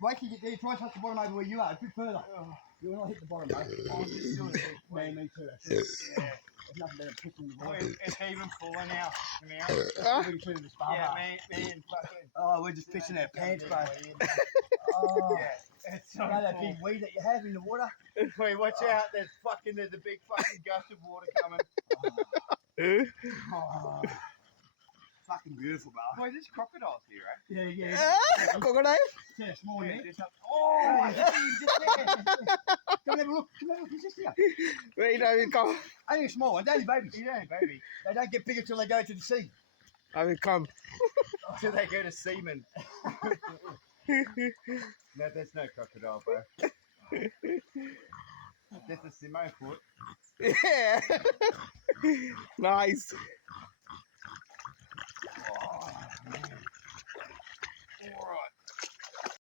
Wait till you get there, try to touch the bottom over where you are, a bit further. You will not hit the bottom, mate. I was just sort of Me too. yeah. There's nothing better than pitching the Oh, water. it's even fuller now. Come here. That's we shoot in the spa Yeah, bar. man, fucking. Oh, we're just fishing our pants, bro. Oh, yeah, it's so You know that cool. big weed that you have in the water? Wait, watch out! There's a big fucking gush of water coming. Oh, fucking beautiful, bro. Boy, there's crocodiles here, right? Yeah. Crocodile? Yeah, small Yeah, neck. just up. Oh, Just there. Come have a look. He's just here. Wait, I will come. Only a small one, only babies. you know, baby. They don't get bigger till they go to the sea. I will come. Till they go to seamen. No, there's no crocodile, bro. There's a Simo foot. Yeah. Nice.